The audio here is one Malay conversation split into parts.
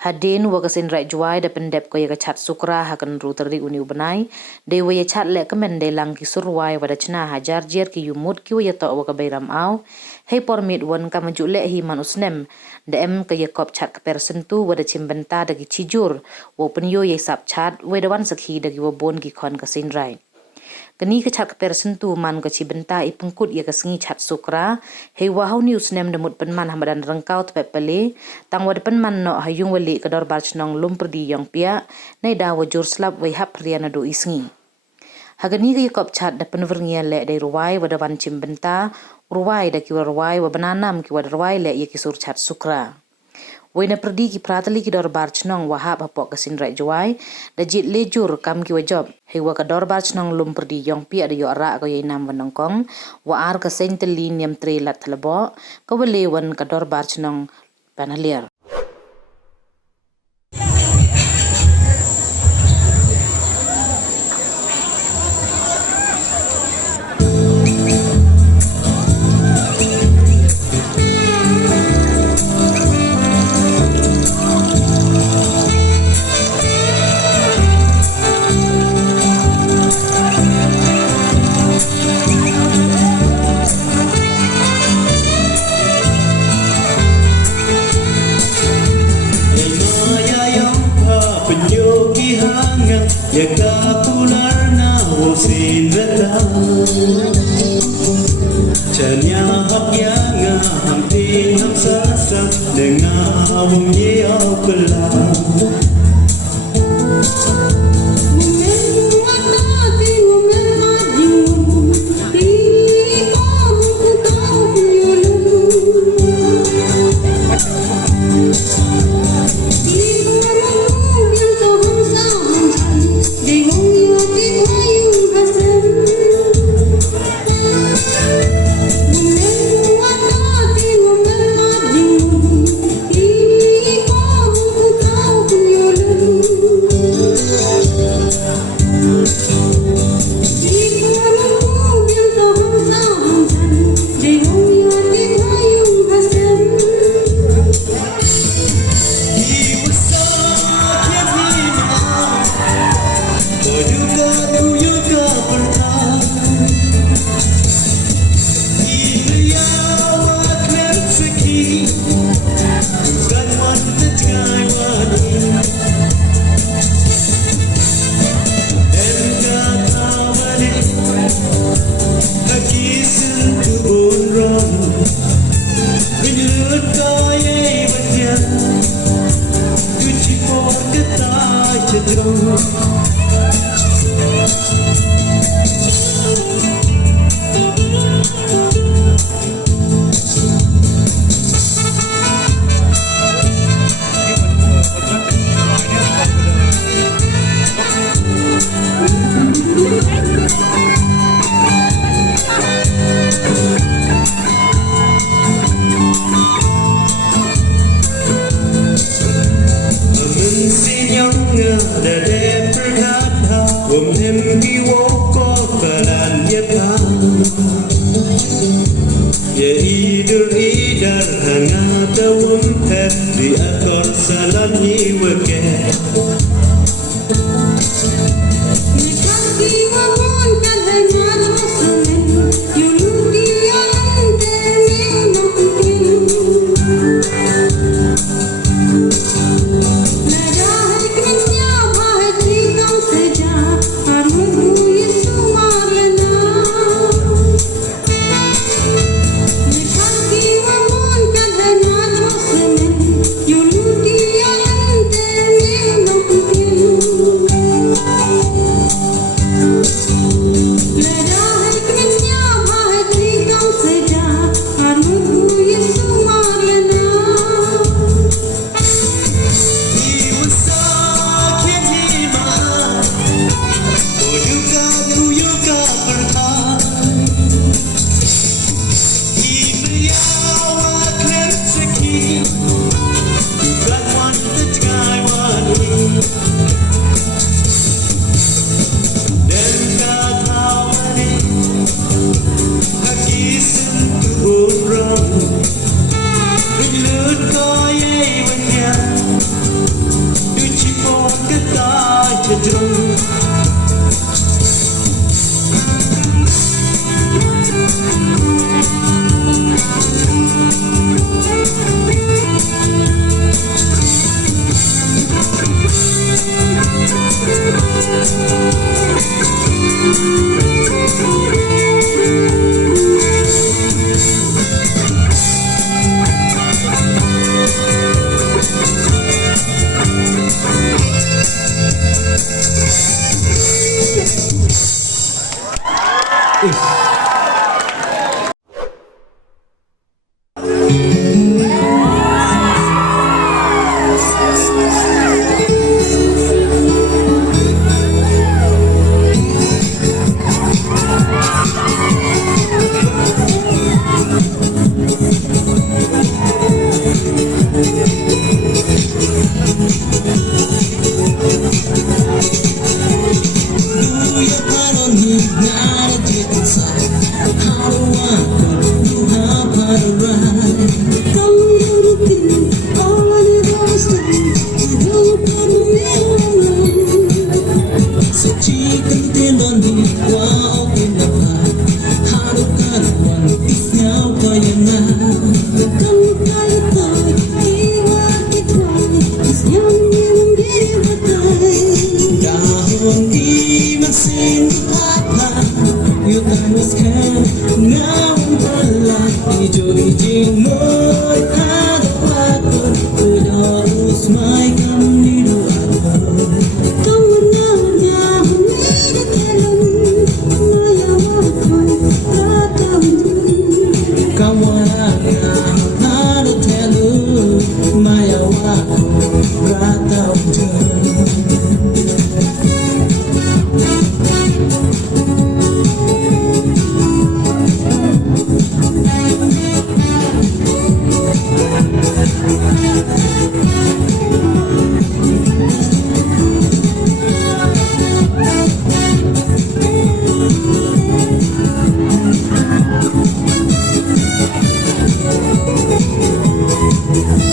Hadin wakasin rai juai da pendep ko yaga chat sukra hakan ru terdi uni ubenai de waya chat le kemen de lang ki surwai wada chna hajar jer ki yumut ki waya to waka bayram au hei pormit wan ka maju le hi man usnem de em ka yakop chat ka person tu wada chimbenta da ki chijur wo pen yo ye sap chat wada wan sakhi da ki wo bon ki khon ka sin rai kani ka chat ka person tu man ka chibenta i pengkut ya ka sengi chat sukra hei wahau news nem demut penman hamadan rengkau te pele tang wada penman no hayung wali ka dor bar chnong lum perdi yang pia nei da wajur slap wai hap riana do isngi hagani ka yakop chat da penverngia le dai ruwai wada wan chimbenta ruwai da ki ruwai wa bananam ki wada ruwai le ya ki sur chat sukra Wena perdi ki pratali ki dor bar chnong wahab hapok kasin rai juai da jit lejur kam ki wajob hewa ka dor bar chnong lum perdi yong pi ada yo ara ko yai nam wanong kong wa ar ka senteli niam tre lat thlebo ka wale wan ka dor bar chnong panalier Yaga pular na usin datang Chanya hapya nga hamtin hamsasa Dengawang yaw kelang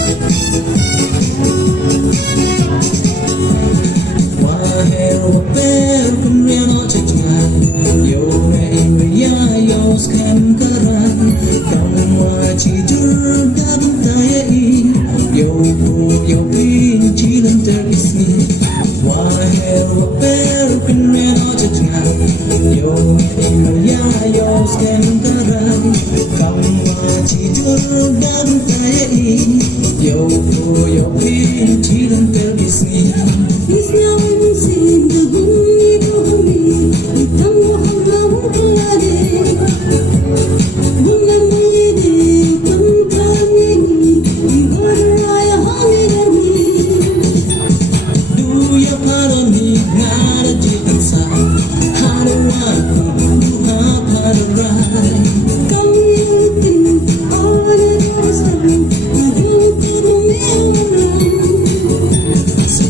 Wahai kemuliaan ocehan, yo ya yo skan karan, kamu cidur dalam tayai, yo pinci dan terkisni. Wahai kemuliaan ocehan, yo ya yo skan karan, kamu cidur dalam tayai, yo pinci dan terkisni.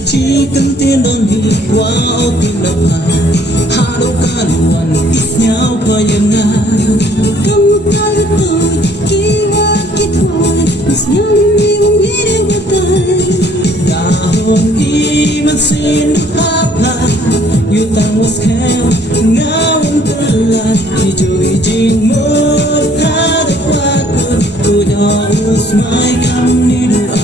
Chicken tin don hi wa opin la pa halo kan wan isnyau pa yanga kamu tahu to kiwa kitwa isnyau ni ngire batai dahon i masin apa yutang was kem ngawang telat hijau hijing mo ada waktu udah usmai kamu ni dua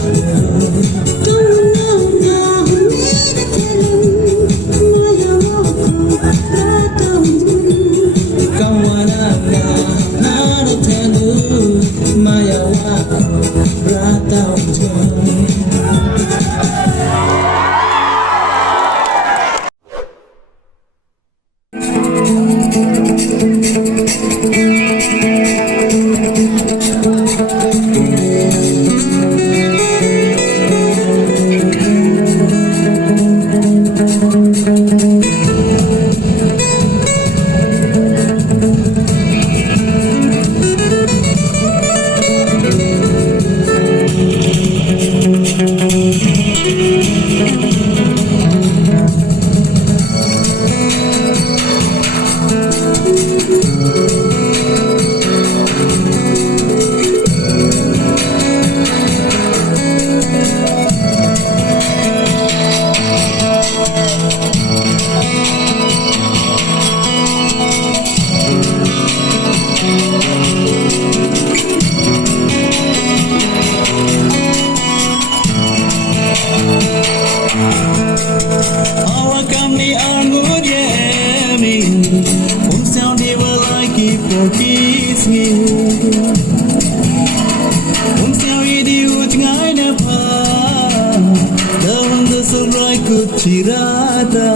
Tirada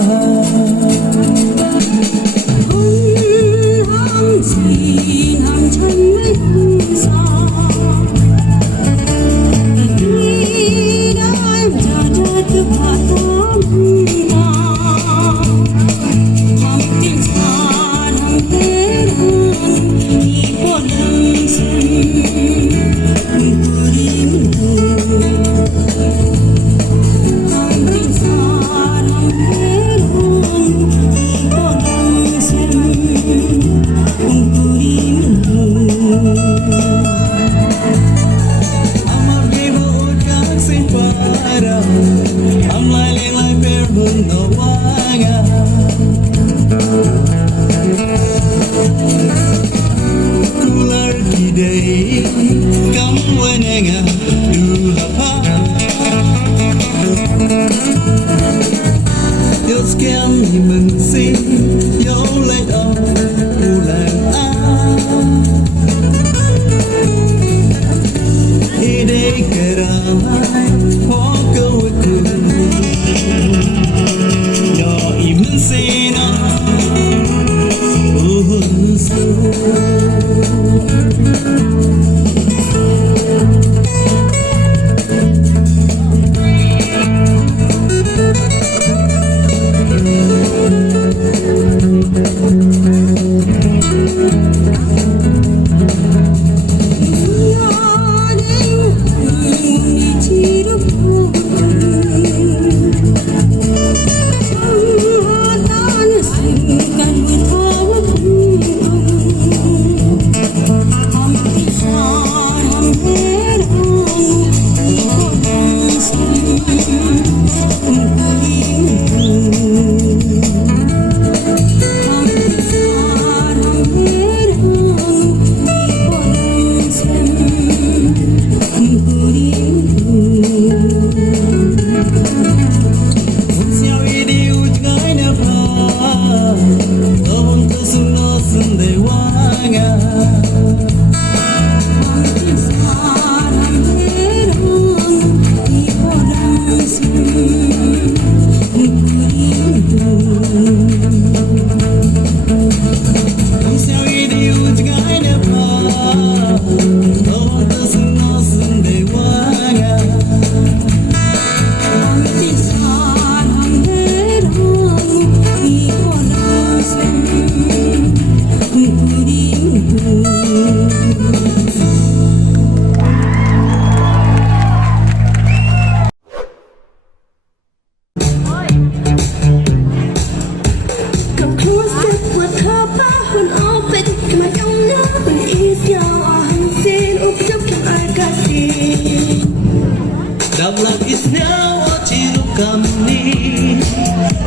Dablang isnyaw o ciruk kami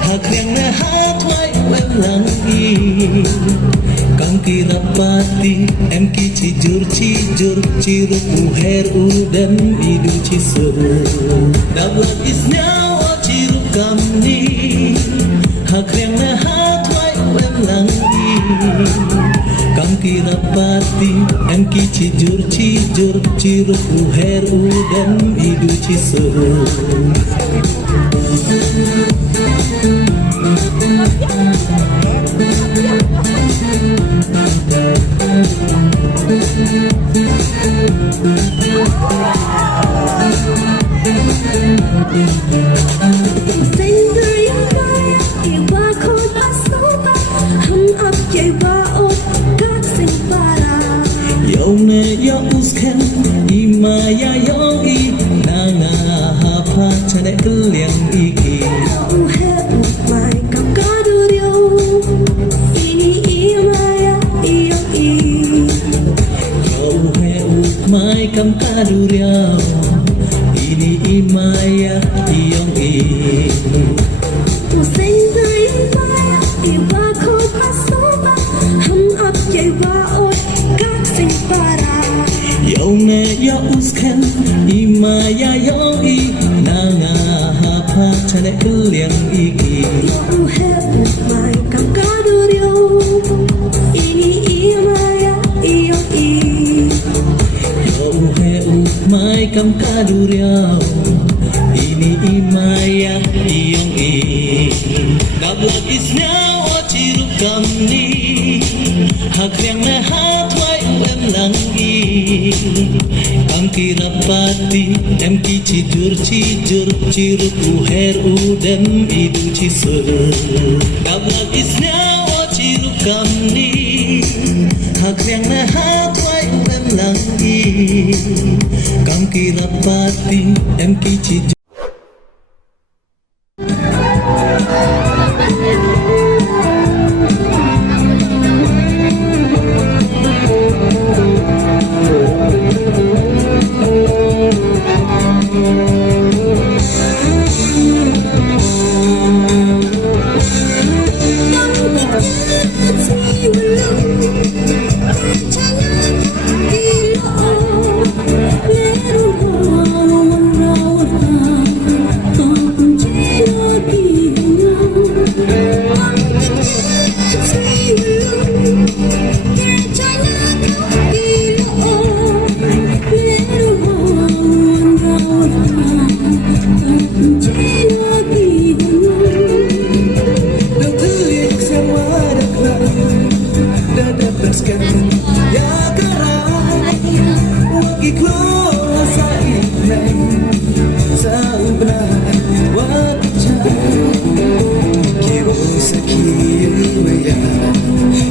Hak yang nahatway welangi Kang kirapati em ki cijur ciruk muher udan idu cisur Dablang isnyaw o ciruk kami Hak yang nahatway welangi Kang kirapati em ki cijur ciruk muher udan idu cisur Yone ya usken imaya yoi nanga hapa chane keliang iki Uhe umay kakaduryo ini imaya iyo i Yauhe ukmai kam kaduriao ini imaya iyong i Usay na imaya iwa ko pasoba Ham ap yewa o kaksing para Yone ya usken imaya yoi nanga hapa chane keliang iki Uhe umay kakaduryo ini imaya iyo i Yauhe ukmai kam kaduriao ini imaya iyong i Dablang isnyaw o ciruk kami Hak yang nahatway welangi Kang kirapati em ki cijur ciruk muher udan idu cisur Dablang isnyaw o ciruk kami Hak yang nahatway welangi Kang kirapati em ki cijur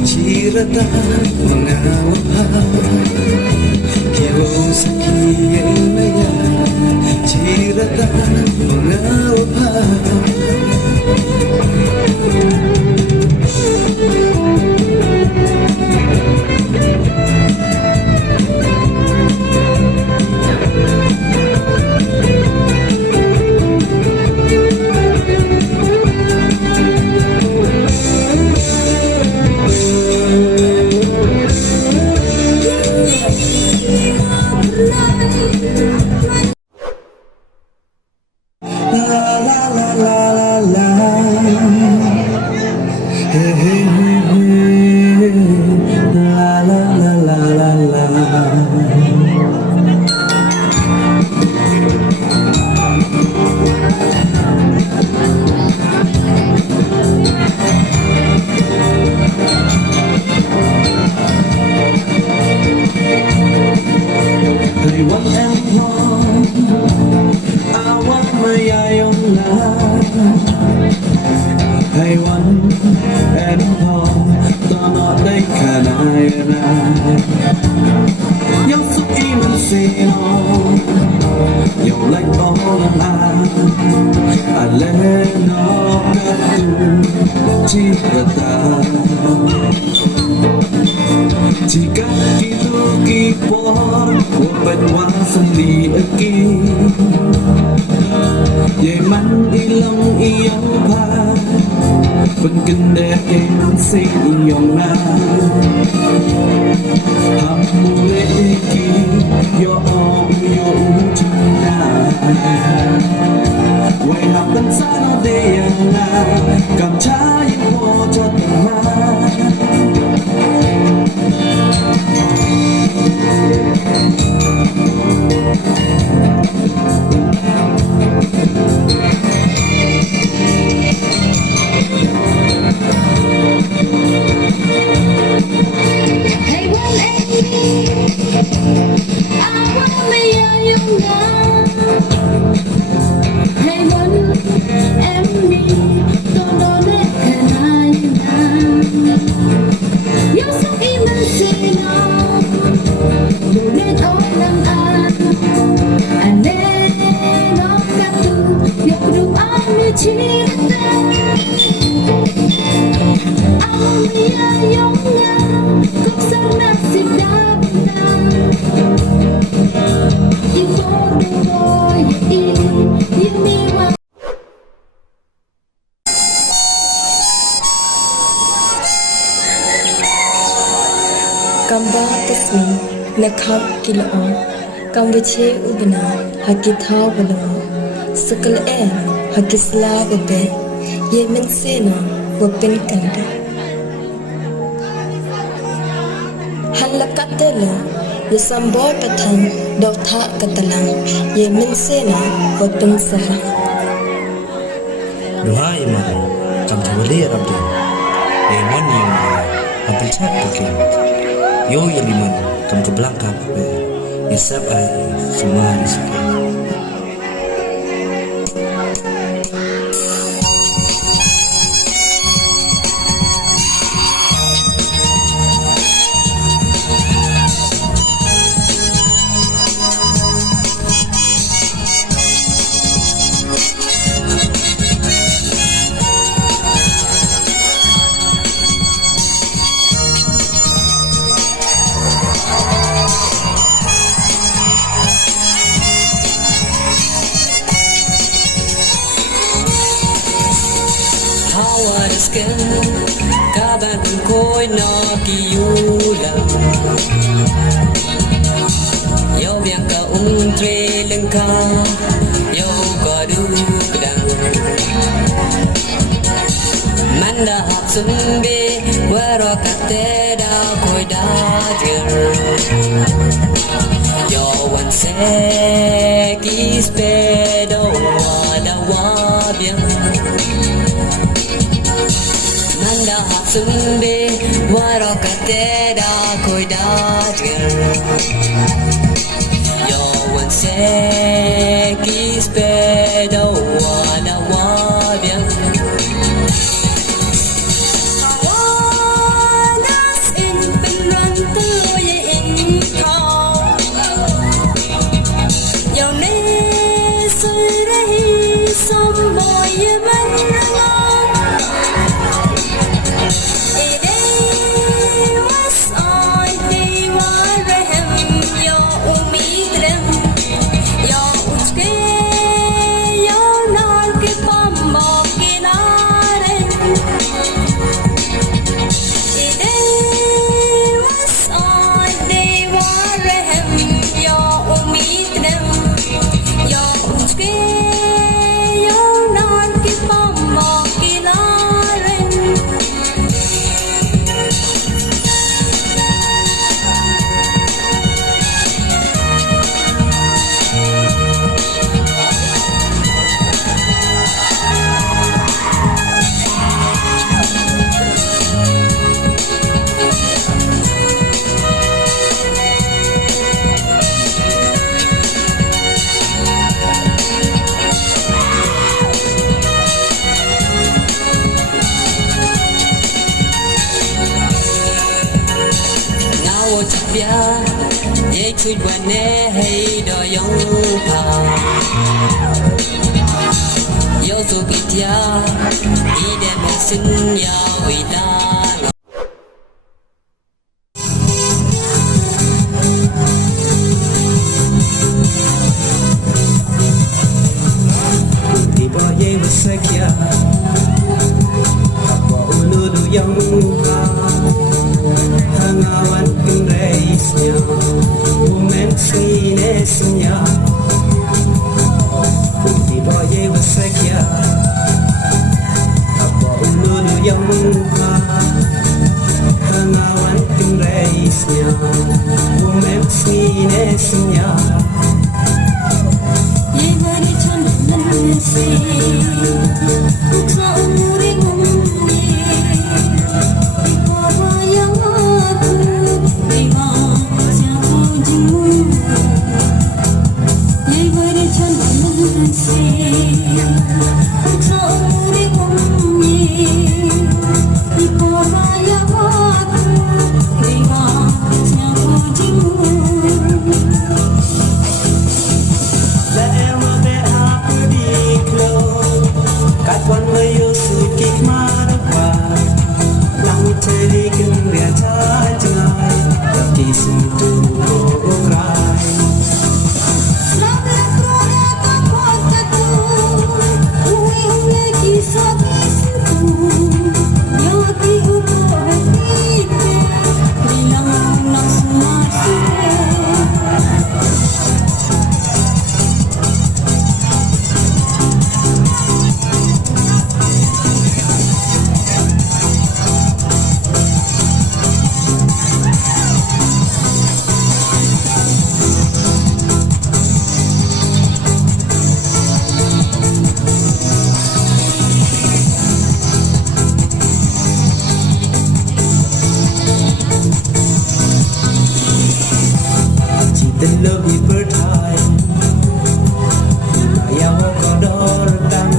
Cirata mengawal Kilo sekian ya Cirata mengawal Hãy one and all ta nói đây cả nai nhau sức im xì nó nhau lạnh có làm lên nó cắt tu chỉ là ta chỉ các kỳ tu kỳ bỏ của bên hoa sân đi ở kia iyong pa pagkanda kang sa iyong na Hamuleki yo yo china Way happen sana de na kam cha yin ho cho ma Hey, one I wanna be you now. Hey, one don't know that can I now. You're so innocent now. Don't let all them out. And then all got to you do I'm cheating. I'm be young now. Cũng sống đã xin đáp You for the boy you need my Kamba tasmi lakhap kilaon kambache ubna hakitha balamo sakal hakisla babe yemen sena wapen kanda halakatela yasambo pathan dotha katalang yemen sena wapen sara Duhai imam kam thawali rabbi yemen yang apel chat pakai Yo yaliman kam ke belangkap Yasab ay semua disukai Kaban koi no kiula Yo biang ka tre lengka Yo ka du kedang Manda hap sumbe Wero kate da koi da jer Yo wan se kis pedo Wada wabiang Nanda sumbe warakate da koi da jer Yo wan se kis pedo wada wabiang Wanas in penran tuye in kau Yo ne sui rehi som boy ye ban Ye chui bane hey do yong pa Yo tu kitia ide mesin ya wida Tiba ye was wasakya Apa uludu yang muka Hangawan kenreisnya Umen sinesnya Uti boye wasakya Apa uludu yang muka Hangawan kenreisnya Umen sinesnya Lebih bertai yang kodor dan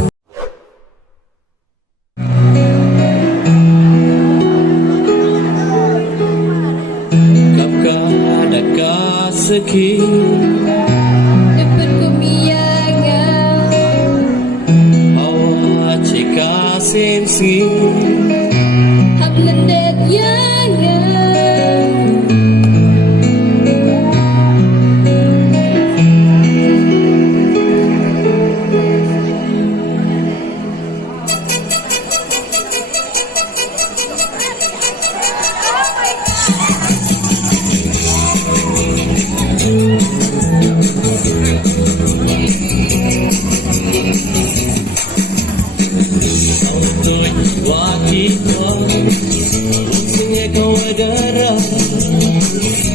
Kapkah adakah seki Dapat kumiyangan Awak cekah sensi Hablandet yangan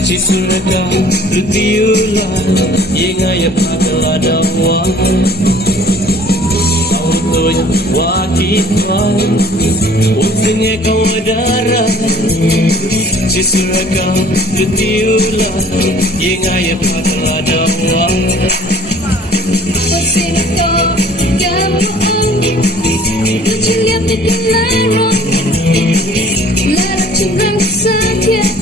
Sisuraka rutiula Yengaya patala dawa Autoy wakitwa Usinge kawadara Sisuraka rutiula Yengaya patala dawa Pasinto gamuan Luculiap di dilarang Larap cemrang sakit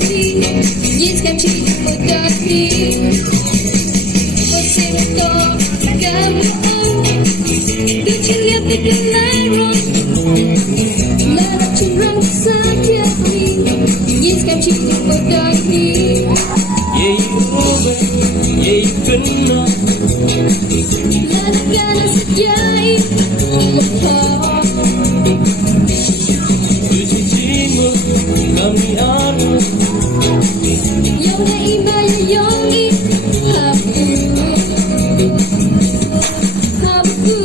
Yes, kan cik mudahni Pasinto gamuan Luculiap di dilarang Larap cemrang sakit Yes, kan cik mudahni Yei robe, yei kena Larap gana sejai Lepas Tuji jimu kami anu Yang na iba yung ihabu Habu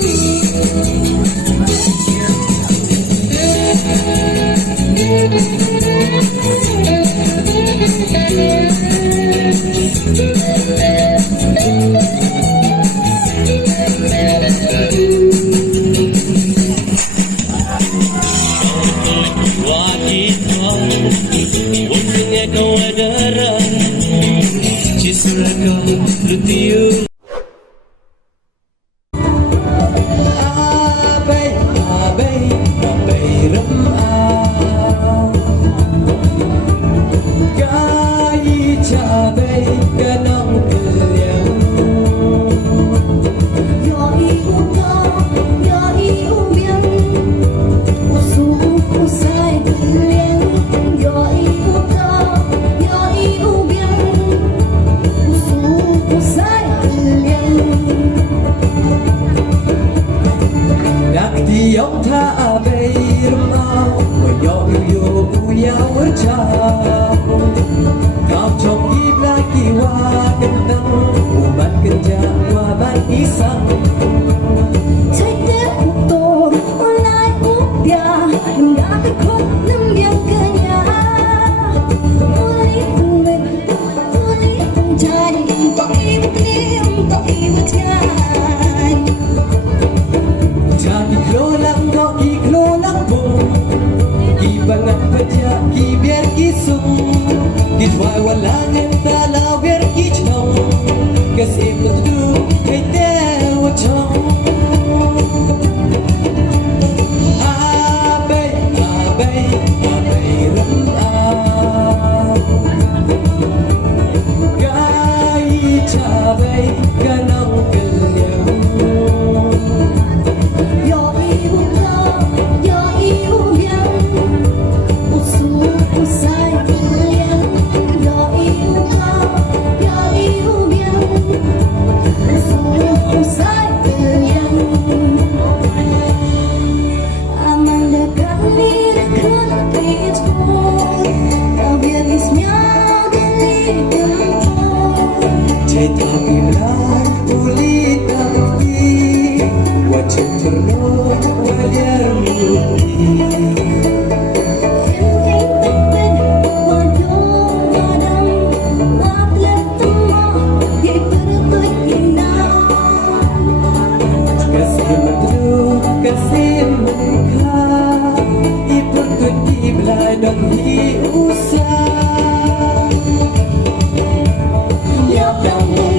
Yom tha bay mau Wa yom yo ya chao Kau chong im lagi wa kentang Ubat kerja wa ban isang Chạy tiếp tôi lại úp bia đừng đã tới khuất nâng điệu cơ nhà vô lý từng mình vô lý từng trai tội im trai Jadi kelolang kau ki kelolang pun Ki bangat kerja ki biar ki sung Ki tuai walangan talau biar ki chong Kasih betul kai tewa chong Abai, abai, abai ram Gai cabai kanang keliang yo yêu biang u sai liang yo yêu biang u sai liang Amanda kali dekat itu kau biar isnya geli Cerita bilang kulit tapi Wajah terlalu wajar mudi Kasih mentru, kasih menikah Iperkut iblah dan diusah Yap yang